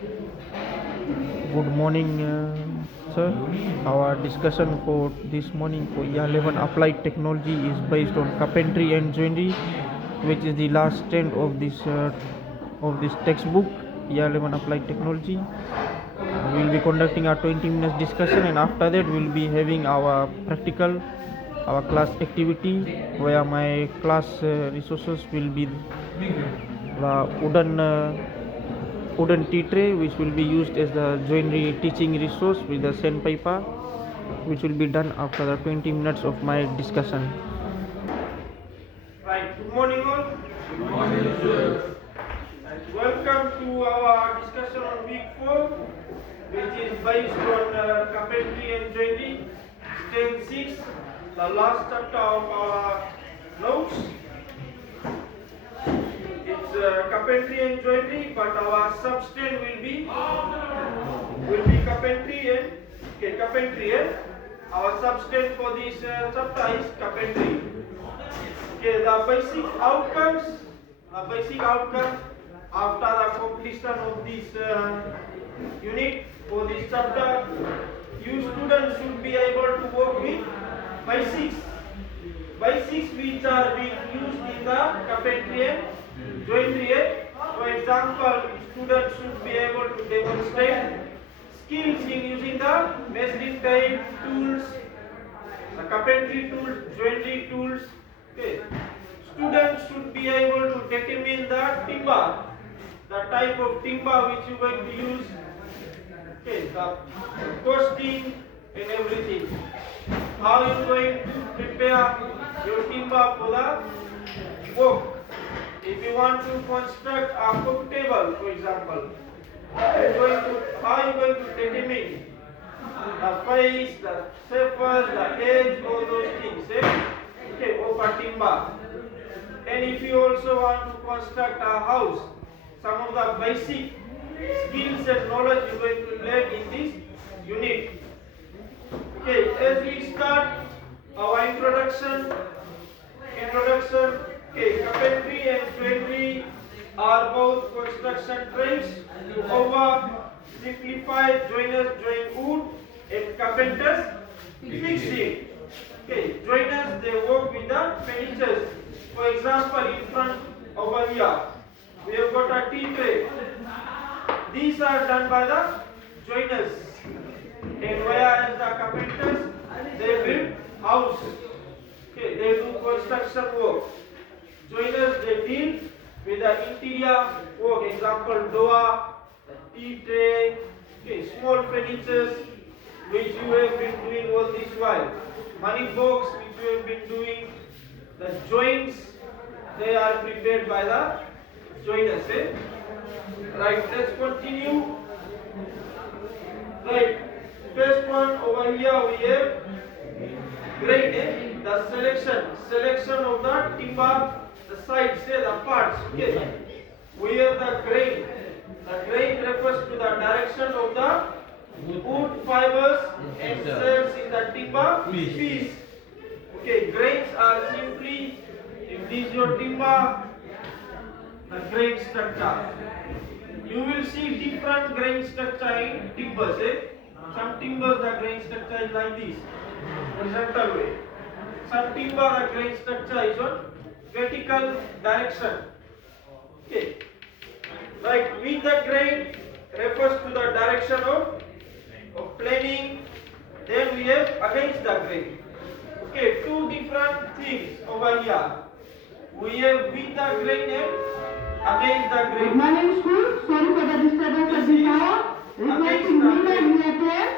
Good morning, sir. Our discussion for this morning for year 11 applied technology is based on carpentry and joinery, which is the last strand of this textbook, year 11 applied technology. We will be conducting a 20 minutes discussion, and after that we will be having our practical, our class activity, where my class resources will be the wooden tea tray, which will be used as the joinery teaching resource with the sandpaper, which will be done after the 20 minutes of my discussion. Right, good morning all. Good morning, sir. And welcome to our discussion on week 4, which is based on carpentry and joinery, stand 6, the last chapter of our notes. It's carpentry and joinery, but our substand will be carpentry and our substand for this chapter is carpentry. Okay, the basic outcomes after the completion of this unit for this chapter, you students should be able to work with basics which are being used in the carpentry and joinery. For example, students should be able to demonstrate skills in using the measuring tape tools, the carpentry tools, joinery tools. Okay. Students should be able to determine the timber, the type of timber which you are going to use, okay, the costing and everything. How you are going to prepare your timber for the work. If you want to construct a cook table, for example, how are you going to determine the face, the surface, the edge, all those things, okay, over timber. And if you also want to construct a house, some of the basic skills and knowledge you are going to learn in this unit. Okay, as we start our introduction, okay, carpentry and joinery are both construction trades. To oversimplify, joiners join wood and carpenters fix it. Okay, joiners, they work with the furniture. For example, in front over here, we have got a tea tray. These are done by the joiners. And whereas the carpenters, they build house. Okay, they do construction work. Joiners, they deal with the interior work. Example, door, tea tray, okay, small furniture which you have been doing all this while. Money box which you have been doing. The joints, they are prepared by the joiners. Right, let's continue. Right, first one over here we have grain, the selection of the timber, the sides, the parts. Okay, we have the grain. The grain refers to the direction of the wood fibers and cells in the timber piece. Okay, grains are simply, if this is your timber, the grain structure. You will see different grain structure in timbers. Some timbers, the grain structure is like this, horizontal way. Some timber, the grain structure is on vertical direction. Okay. Like with the grain refers to the direction of planing. Then we have against the grain. Okay, two different things over here. We have with the grain and against the grain. Good morning, school. Sorry for the disturbance at this hour. Requesting neither related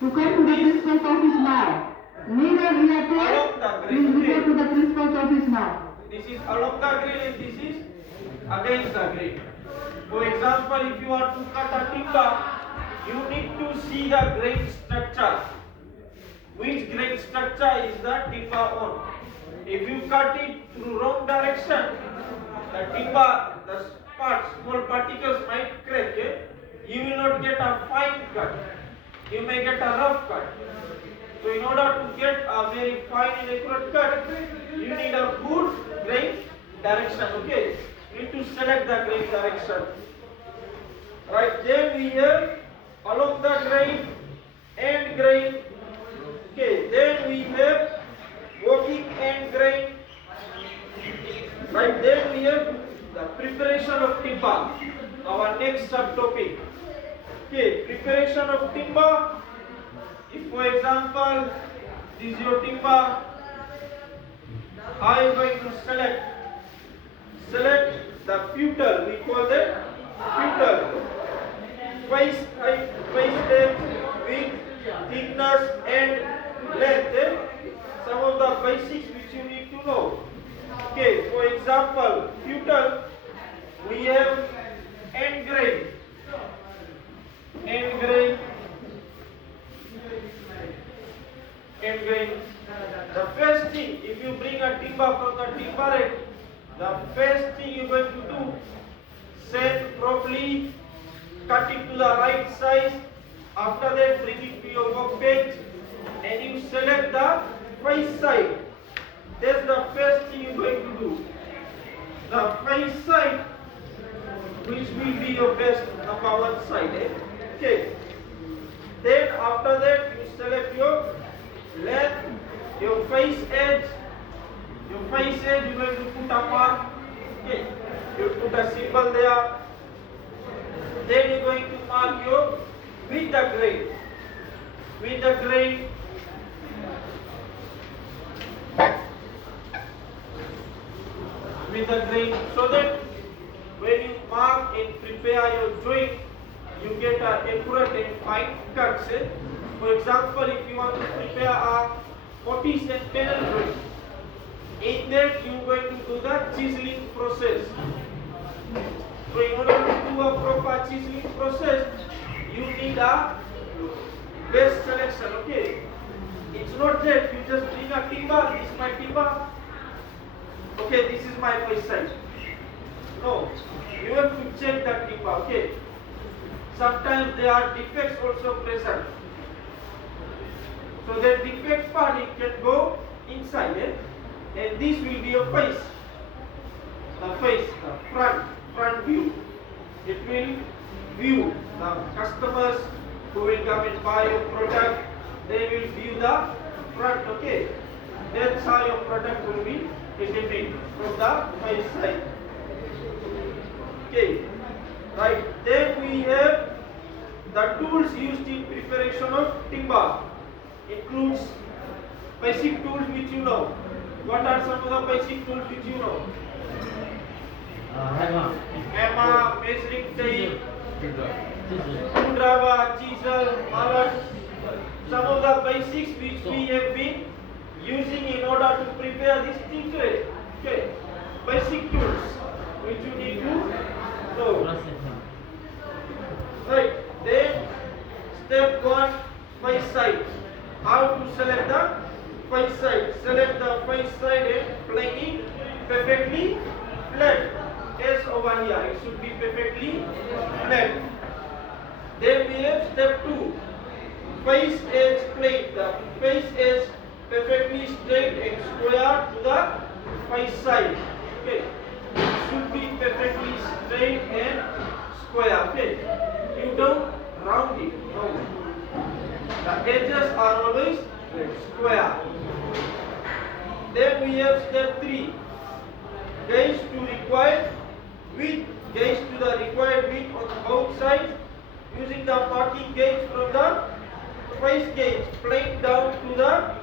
to come to the principal's office now. Neither related, please report to the principal's office now. This is along the grain and this is against the grain. For example, if you want to cut a timber, you need to see the grain structure. Which grain structure is the timber on? If you cut it through wrong direction, the timber, the parts, small particles might crack. You will not get a fine cut. You may get a rough cut. So in order to get a very fine and accurate cut, you need a good grain direction. Okay, you need to select the grain direction. Right. Right, then we have along the grain, end grain. Okay, then we have working end grain. Right, then we have the preparation of timber, our next subtopic. Okay, preparation of timber. If for example, this is your timber, I am going to select the futle, we call that futle. Face depth, width, thickness and length. Some of the basics which you need to know. Okay, for example, futle, we have end grain. End grain. The first thing, if you bring a timber from the timber rack, the first thing you're going to do, set properly, cut it to the right size. After that, bring it to your workbench and you select the face side. That's the first thing you're going to do. The face side, which will be your best number one side. Okay. Then after that, you select your length, your face edge. Your face edge, you're going to put a mark. Okay. You put a symbol there. Then you're going to mark your with the grain. With the grain. With the grain, so that when you mark and prepare your joint, you get an accurate and fine cuts. For example, if you want to prepare a 40 cent panel joint, in that you are going to do the chiseling process. So in order to do a proper chiseling process, you need a best selection. Okay, it's not that you just bring a timber. This is my timber. Okay, this is my face side. No, you have to check that timber. Okay, sometimes there are defects also present. So that defect part, it can go inside, and this will be your face. The face, the front view. It will view the customers who will come and buy your product. They will view the front. Okay, that's how your product will be presented from the face side. Okay, right. Then we have the tools used in preparation of timber. Includes basic tools which you know. What are some of the basic tools which you know? Hammer, measuring tape, screwdriver, chisel, mallet. Some of the basics which we have been using in order to prepare this thing today. Okay, basic tools which you need to know. Right. Then step one, face side. How to select the face side? Select the face side and plane it perfectly flat. As over here, it should be perfectly flat. Then we have step 2. Face edge plate. The face edge perfectly straight and square to the face side. Okay. It should be perfectly straight and square. Okay. You don't round it. No. The edges are always square. Then we have step 3. Gauge to required width. Gauge to the required width on both sides using the marking gauge from the face gauge. Plane down to the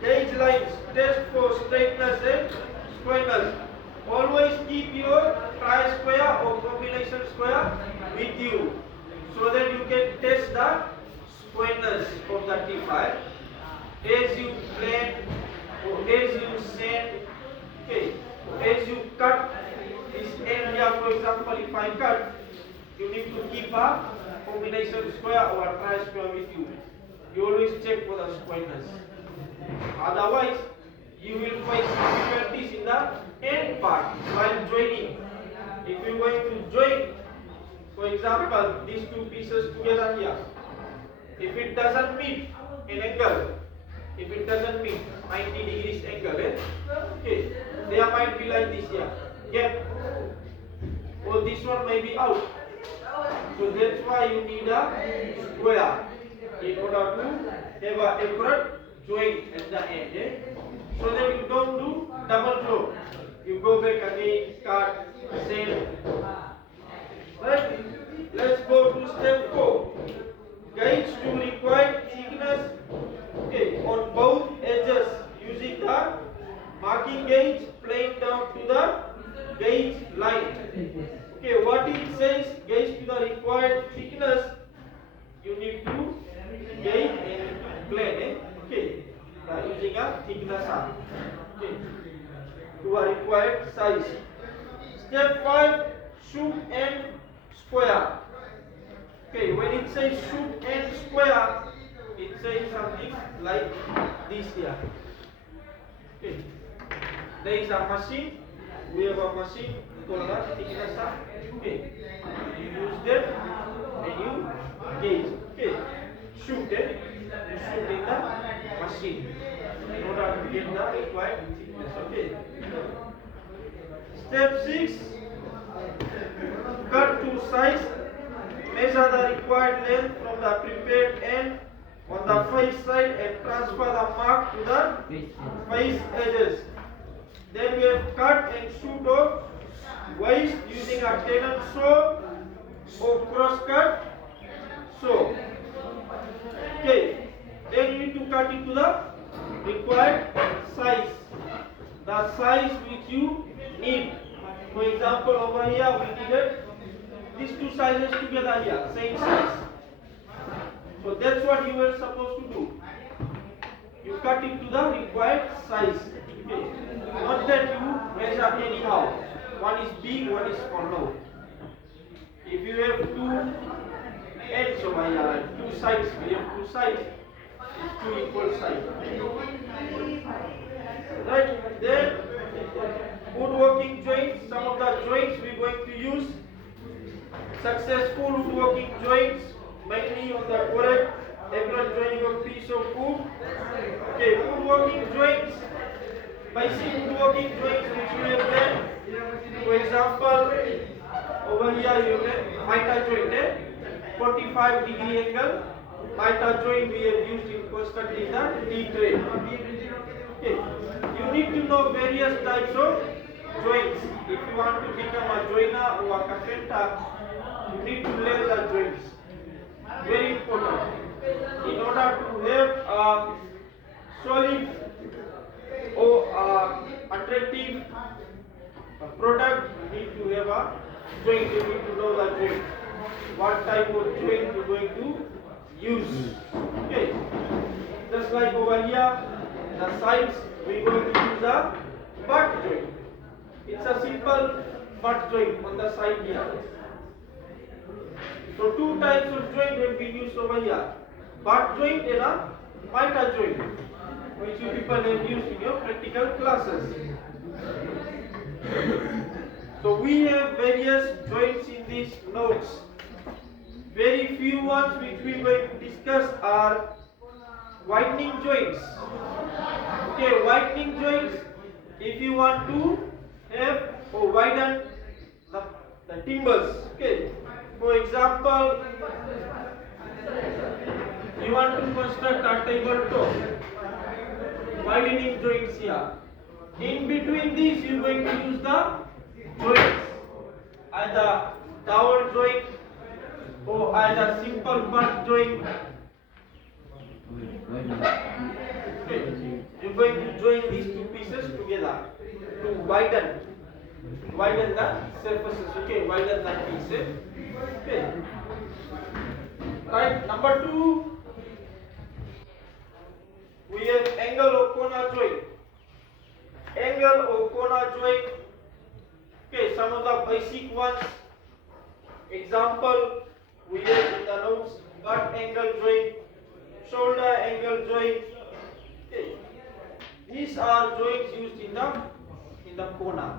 gauge lines. Test for straightness and squareness. Always keep your tri-square or combination square with you so that you can test the squareness of the timber. As you blend or as you sand, okay, as you cut this area, for example, if I cut, you need to keep a combination square or a tri-square with you. You always check for the squareness. Otherwise, you will face difficulties in the end part while joining. If you are going to join, for example, these two pieces together here, if it doesn't meet an angle, if it doesn't meet 90 degrees angle, okay, there might be like this here, gap, or this one may be out. So that's why you need a square in order to have a accurate joint at the end. So that you don't do double flow. You go back again, cut, same. Right? Let's go to step 4. Gauge to required thickness, on both edges using the marking gauge plane down to the gauge line. What it says, gauge to the required thickness, you need to gauge and plane. Using a thickness to a required size. Step 5, shoot and square. When it says shoot and square, it says something like this here. There is a machine. We have a machine called a thickness. You use that and you gauge. Shoot it. You shoot in the machine in order to get the required thickness. Step 6. Cut to size. Measure the required length from the prepared end on the face side and transfer the mark to the face edges. Then we have cut and shoot off waist using a tenon saw or cross cut saw. Then you need to cut it to the required size. The size which you need. For example, over here we needed these two sizes together here, same size. So that's what you were supposed to do. You cut it to the required size. Not that you measure anyhow. One is big, one is small. If you have two ends over here, two sides, we have two sides. It's two equal sides. Right? Then woodworking joints. Some of the joints we're going to use. Successful woodworking joints, mainly on the correct accurate joining of piece of wood. Woodworking joints, basic woodworking joints which we have done. For example, over here you have mitre joint, 45-degree angle. Mitre joint we have used in constructing the T-trade. You need to know various types of joints. If you want to become a joiner or a carpenter, you need to learn the joints. Very important. In order to have a solid or attractive product, you need to have a joint. You need to know the joint. What type of joint you're going to use. Just like over here, the sides, we're going to use a butt joint. It's a simple butt joint on the side here. So two types of joint have been used over here. Butt joint and a mitre joint, which you people have used in your practical classes. So we have various joints in these notes. Very few ones which we are going to discuss are widening joints. Widening joints, if you want to have or widen the timbers. For example, you want to construct a tabletop, widening joints here. In between these, you are going to use the joints, either dowel joint or either simple butt joint. You're going to join these two pieces together to widen the surfaces. Widen that piece. Right. Number 2, we have angle or corner joint. Angle or corner joint. Some of the basic ones. Example, we have in the notes: butt angle joint, shoulder angle joint. These are joints used in the corner.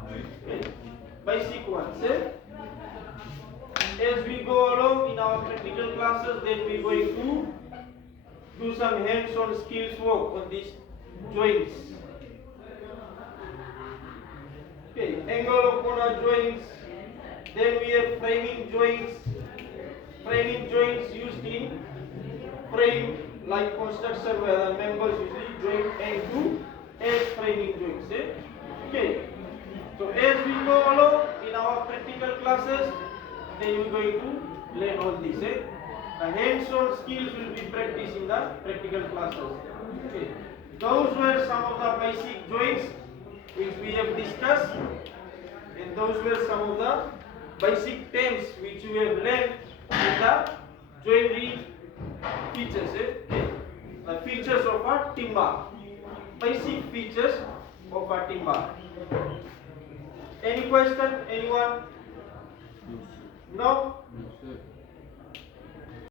Basic ones. As we go along in our practical classes, then we are going to do some hands-on skills work on these joints. Angle or corner joints. Then we have framing joints. framing joints used in frame like construction where the members usually join end to edge framing joints. Okay. So as we go along in our practical classes, then we are going to learn all this. The hands-on skills will be practiced in the practical classes. Okay. Those were some of the basic joints which we have discussed, and those were some of the basic terms which we have learned in the joinery features. Okay. The features of a timber. Basic features of a timber. Any question? Anyone? No?